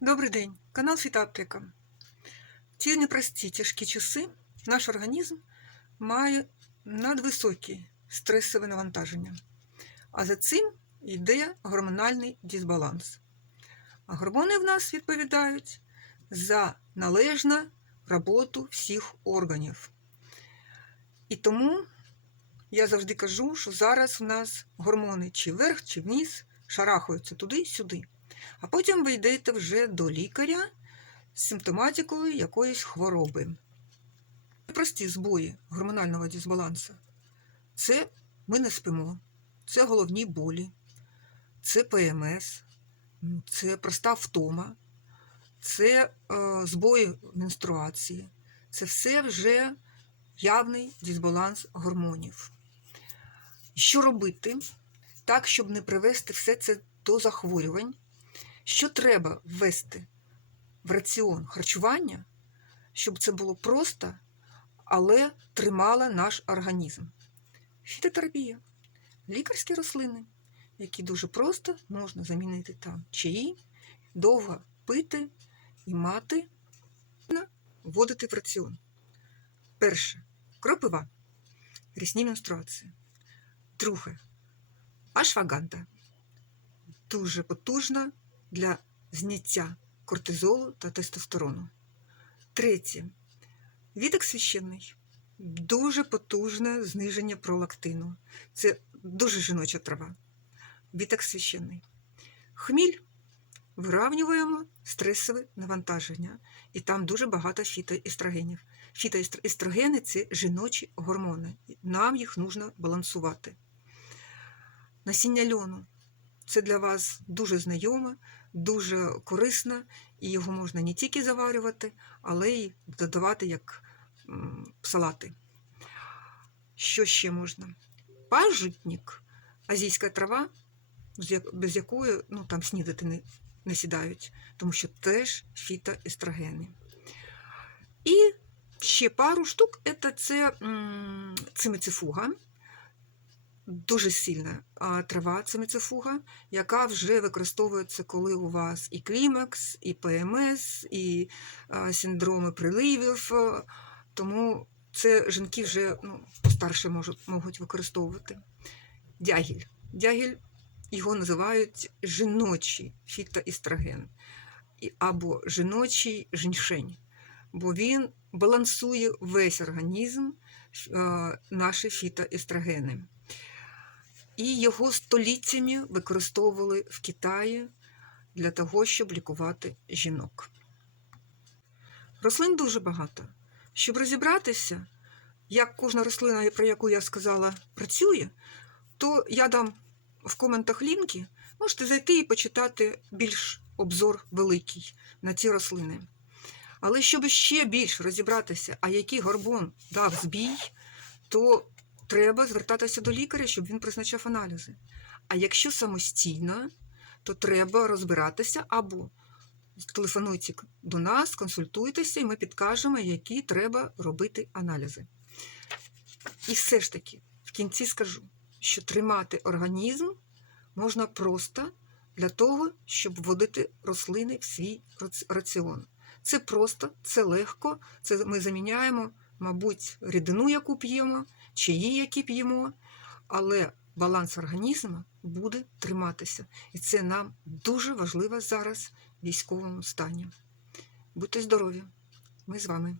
Добрий день, канал Фітоаптека. В ці непрості тяжкі часи наш організм має надвисокі стресове навантаження, а за цим йде гормональний дисбаланс. А гормони в нас відповідають за належну роботу всіх органів. І тому я завжди кажу, що зараз у нас гормони чи вверх, чи вниз шарахаються туди-сюди. А потім ви йдете вже до лікаря з симптоматикою якоїсь хвороби. Прості збої гормонального дисбалансу. Це ми не спимо, це головні болі, це ПМС, це проста втома, це е, збої менструації. Це все вже явний дисбаланс гормонів. Що робити так, щоб не привести все це до захворювань? Що треба ввести в раціон харчування, щоб це було просто, але тримало наш організм? Фітотерапія, лікарські рослини, які дуже просто можна замінити там чаї, довго пити і мати, вводити в раціон. Перше кропива, рісні менструації. Друге ашваганта. Дуже потужна для зняття кортизолу та тестостерону. Третє. Віток священний. Дуже потужне зниження пролактину. Це дуже жіноча трава. Віток священний. Хміль. Виравнюємо стресове навантаження. І там дуже багато фітоестрогенів. Фітоестрогени – це жіночі гормони. Нам їх потрібно балансувати. Насіння льону. Це для вас дуже знайоме, дуже корисно, і його можна не тільки заварювати, але й додавати як салати. Що ще можна? Пажитник, азійська трава, без якої ну, там снідати не, не сідають, тому що теж фітоестрогени. І ще пару штук це цимицифуга дуже сильна трава цимицифуга, яка вже використовується, коли у вас і клімакс, і ПМС, і синдроми приливів. Тому це жінки вже ну, постарше можуть, можуть використовувати. Дягіль. Дягіль його називають жіночий фітоестроген або жіночий женьшень, бо він балансує весь організм, наші фітоестрогени і його століттями використовували в Китаї для того, щоб лікувати жінок. Рослин дуже багато. Щоб розібратися, як кожна рослина, про яку я сказала, працює, то я дам в коментах лінки, можете зайти і почитати більш обзор великий на ці рослини. Але щоб ще більш розібратися, а який горбон дав збій, то треба звертатися до лікаря, щоб він призначав аналізи. А якщо самостійно, то треба розбиратися або телефонуйте до нас, консультуйтеся, і ми підкажемо, які треба робити аналізи. І все ж таки, в кінці скажу, що тримати організм можна просто для того, щоб вводити рослини в свій раціон. Це просто, це легко, це ми заміняємо, мабуть, рідину, яку п'ємо чаї, які п'ємо, але баланс організму буде триматися. І це нам дуже важливо зараз в військовому стані. Будьте здорові! Ми з вами.